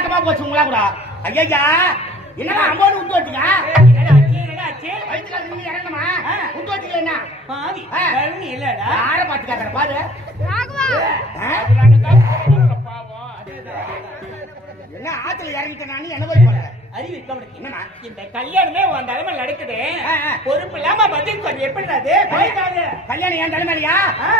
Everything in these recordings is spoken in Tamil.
நாட்டமா போச்சு உங்களா கூட? ஐயா என்னடா அம்போடு விட்டு வச்சுங்க என்னடா ஆச்சு, என்னடா ஆச்சு? வயிற்றுல நீங்க இறங்கணுமா விட்டு வச்சுக்கல என்ன பாவி, இல்லடா. யார பாத்துக்காத பாரு? என்ன ஆத்துல இறங்கிட்டேன் என்ன போய் உனக்கு? என்னண்ணா? இந்த கல்யாணமே உன் தலைமையில் நடக்குது. பொறுப்பு இல்லாம பதில் சொல்லி. எப்படி அது? கல்யாணம் ஏன் தலைமையிலையா? ஆ.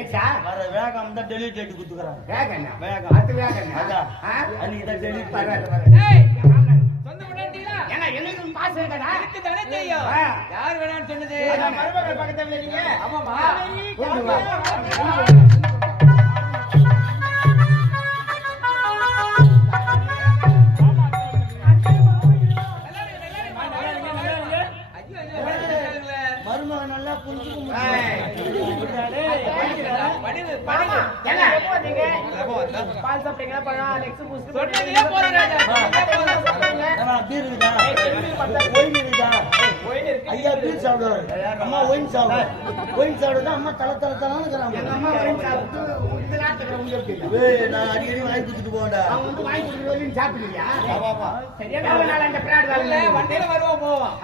ஆயிடுச்சா? வர வேகம் தான் டெலிவரி டேட் குத்துக்கிறாங்க. வேகம் வேகம். அத்து வேகம் அதான். அன்னைக்கு தான் டெலிவரி. சொந்த எனக்கு தெரியும். யார் வேணாம்னு சொன்னது? மருமகள் பக்கத்துல நீங்க. ஆமாம்மா. பால் சாப்பிட்டீங்களா? பழம்? Next Boost. பீர் இருக்குதா ஒயின் இருக்குதா ஐயா பீர் சாப்பிடுவாரு. அம்மா ஒயின் சாப்பிடுவாரு. ஒயின் சாப்பிடுறது அம்மா தலை தலை இருக்கிறாங்க. அம்மா சாப்பிட்டு நான் அடிக்கடி வாங்கி கொடுத்துட்டு போவேன்டா. அவங்க வந்து வாங்கி கொடுக்குற வரையும் சாப்பிடுவியா? ஆமாமா சரியா? அந்த பிராடு இல்லை? வண்டியில வருவோம் போவோம்.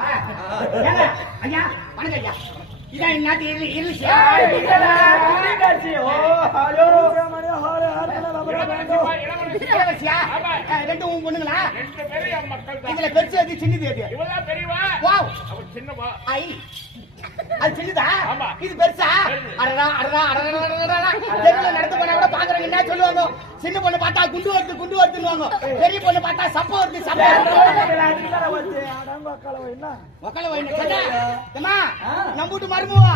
ஐயா, வணக்கம் ஐயா. இதான் இந்த நாட்டு இரு- ரெண்டும் உன் பொண்ணுங்களா? இதுல பெருசு எது, சின்னது? வாவ். ஐ. அது சின்னதா? இது பெருசா? அடடா, அடடா, அடடா, நடந்து போனா கூட சொல்லுவாங்க? சின்ன பொண்ணு பார்த்தா குண்டு வருது குண்டு வருதுன்னுவாங்க பெரிய பொண்ணு பார்த்தா சப்ப வருது சப்ப மக்களை ஏம்மா, நம்ம வீட்டு மருமவா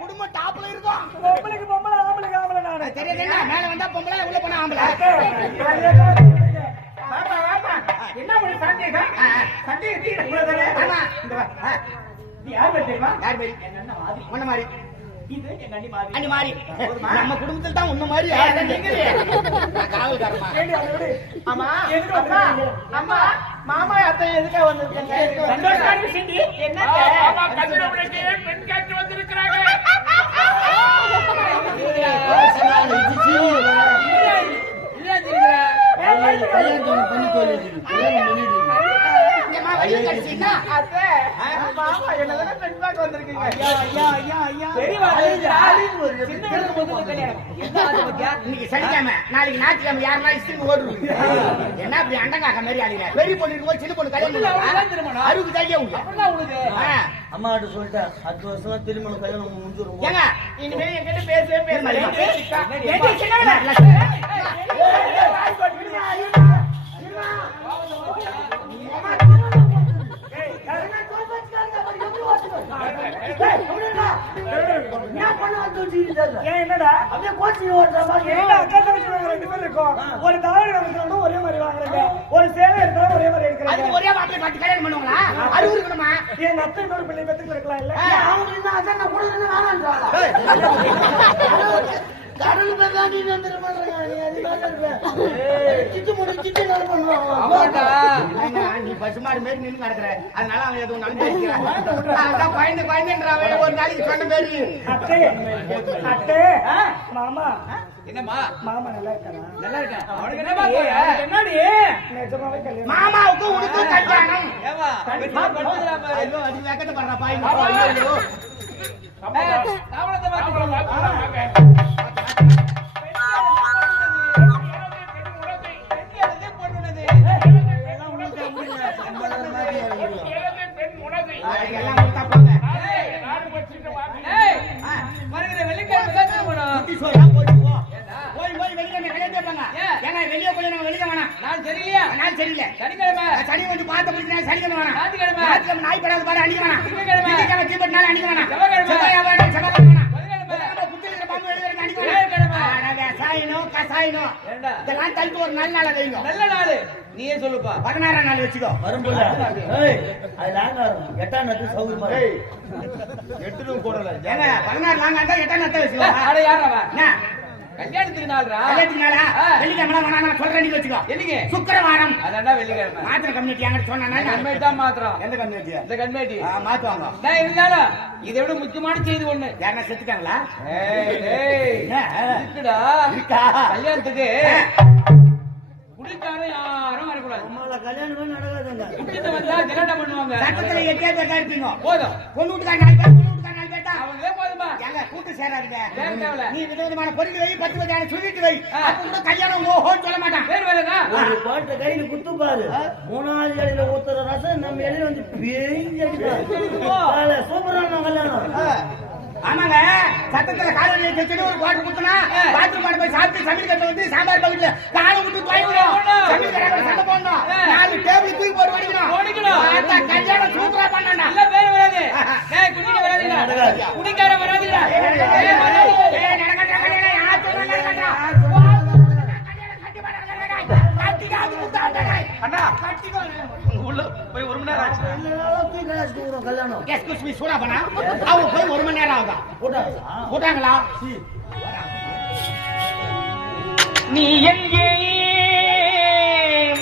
குடும்பம் டாப்ல இருக்கும் தெரியாது என்ன மேல வந்தா பொம்பளை உள்ள போனா ஆம்பளை என்ன ஒரு சந்தேகம். சந்தேகம் தீர இவ்வளவுதானே ஆமா யார் பேர் தெரியுமா யார் மாதிரி என்ன மாதிரி இது எங்க அண்ணி மாதிரி அண்ணி மாதிரி நம்ம குடும்பத்துல தான் உன்ன மாதிரி அதான் நீங்களே. நான் காவல்காரமா ஆமா அம்மா அம்மா மாமா அத்தை எதுக்கா வந்திருக்காங்க சந்தோஷமான விஷயம் டி. என்னங்க ஏம்மா, வயிறு கடிச்சின்னா? அத்தை மாமா என்னதானே பெண் பார்க்க வந்திருக்கீங்க. ஐயா ஐயா ஐயா ஐயா. பெரியவா அழுது, அழுது ஒரு சின்ன வயசுல முதல்ல கல்யாணம். என்ன ஆகுது பாத்தியா? இன்னைக்கு சனிக்கிழமை. நாளைக்கு ஞாயிற்றுக்கிழமை யாருன்னா இஷ்டம் ஓடுவீங்க என்ன இப்படி அண்டங்காக்க மாதிரி அழிங்க பெரிய பொண்ணு இருக்கும்போது சின்ன பொண்ணு கல்யாணம். அறுபது அம்மா கிட்ட சொல்லிட்டேன் அடுத்த வருஷம் திருமணம் கல்யாணம் முடிஞ்சிரும்? ஏங்க இனிமே என்கிட்ட பேசவே பேச இருக்கோம். ஒரு தவறு நடந்தாலும் ஒரே மாதிரி வாங்குறாங்க. ஒரு சேவை எடுத்தாலும் ஒரே மாதிரி எடுக்கிறாங்க. ஒரே மாப்பிள்ளை கட்டி கல்யாணம் பண்ணுவாங்களா? அறிவு இருக்கணுமா என் அத்தை இன்னொரு பிள்ளை பெற்றுக்கு இருக்கலாம் இல்ல? கடல் பேசாண்டி வந்துட மாட்டேங்க நீ அதிகமாக இருப்ப. சிட்டு முடி சிட்டு நல்லா பண்ணுவாங்க ஆமாண்டா ஏங்க, நீ பசுமாடு மாரி நின்னு கிடக்குற. அதனால அவன் எதுவும் அதான் குழந்தை குழந்தைன்றாவே. ஒரு நாளைக்கு சொன்ன பேரு அத்தை அத்தை மாமா. என்னம்மா? மாமா நல்லா இருக்காரா? நல்லா இருக்கேன். அவனுக்கு என்னமா போய என்னடி? நிஜமாவே கல்யாணம். மாமாவுக்கு உனக்கு கல்யாணம். படுத்துறா பாரு. ஐயோ அது வெக்கத்தை பண்றா பாய். ஐயோ. ஏய், தாவளத்தை பாத்து வெளியே போய் நம்ம வெளியே வேணாம் நாள் சரியில்லையா நாள் சரியில்லை சனிக்கிழமை. சனி வந்து பார்த்து பிடிச்சா சனிக்கிழமை வேணாம் ஞாயிற்றுக்கிழமை. ஞாயிற்றுக்கிழமை நாய் படாது பாரு அடிக்க வேணாம் தீபத்து நாள் அடிக்க வேணாம் செவ்வாய்க்கிழமை. செவ்வாய்க்கிழமை. நாளை நாள். நீயே சொல்லுப்பா? பதினாறாம் நாள் வச்சுக்கோ. வரும்போது ஏய் அது லாங்கா இருக்கும் எட்டாம் நேரத்துக்கு சௌகரியமா இருக்கும். ஏங்க பதினாறு நாங்க இருந்தா எட்டாம் நாள் வச்சுக்கோ என்ன? கல்யாணத்துக்கு நாள்ரா கல்யாணத்துக்கு நாளா. வெள்ளிக்கிழமை வேணாம் நான் சொல்றேன் நீங்க வச்சுக்கோ. சுக்கிரவாரம். வெள்ளிக்கிழமை. மாத்திரை கம்யூனிட்டி என்கிட்ட சொன்னா கண்மேட்டி தான் மாத்திரம். எந்த கம்யூனிட்டி இந்த கண்மேட்டி. மாத்துவாங்க நான் இருந்தாலும் இதை விட முக்கியமான செய்தி ஒண்ணு. யாருன்னா செத்துட்டாங்களா? இருக்குடா. இருக்கா? கல்யாணத்துக்கு குடிக்காரன் யாரும் வரக்கூடாது. கல்யாணமே நடக்காதுங்க. குடிச்சிட்டு வந்தா கல்யாணம் பண்ணுவாங்க. சட்டத்துல எட்டே பேர் தான் இருப்பீங்க. போதும். பொண்ணு வீட்டுக்கார நாலு பேர் பொண்ணு வீட்டுக்கார நாலு பேர் தான் அவங்களே போதுமா எங்க கூட்டு சேராதுங்க. நீ விதவிதமான பத்து வகையான சொல்லிட்டு வை. அப்ப கல்யாணம் ஓஹோன்னு சொல்ல மாட்டான். பேர் வேலைதா ஒரு பாட்டை கையில குத்து பாரு மூணாவது ஊத்துற ரசம் நம்ம இலையில வந்து பெரிய சூப்பரான கல்யாணம். ஆமாங்க. சட்டத்துல காலையில வச்சுட்டு ஒரு குவாட்டர் குத்துனா பாத்ரூம் போய் சாப்பிட்டு சமையல் கட்ட வந்து சாம்பார் பக்கத்துல காலை விட்டு துவைக்கணும் போடணும். சமையல் கட்ட சண்டை போடணும். ஆ. நாலு டேபிள் தூக்கி போட்டு வடிக்கணும் ஓடிக்கணும். கல்யாணம் சூப்பரா பண்ணா நல்ல பேர் வராது குடிக்க குடிக்கார வராதுடா ஏய், வராது. கல்யாணம் எக்ஸ்கூஸ் மீ சூடா பண்ணா. அவங்க போய் ஒரு மணி நேரம் ஆகுதா? போட்டாங்களா? நீ எங்கே?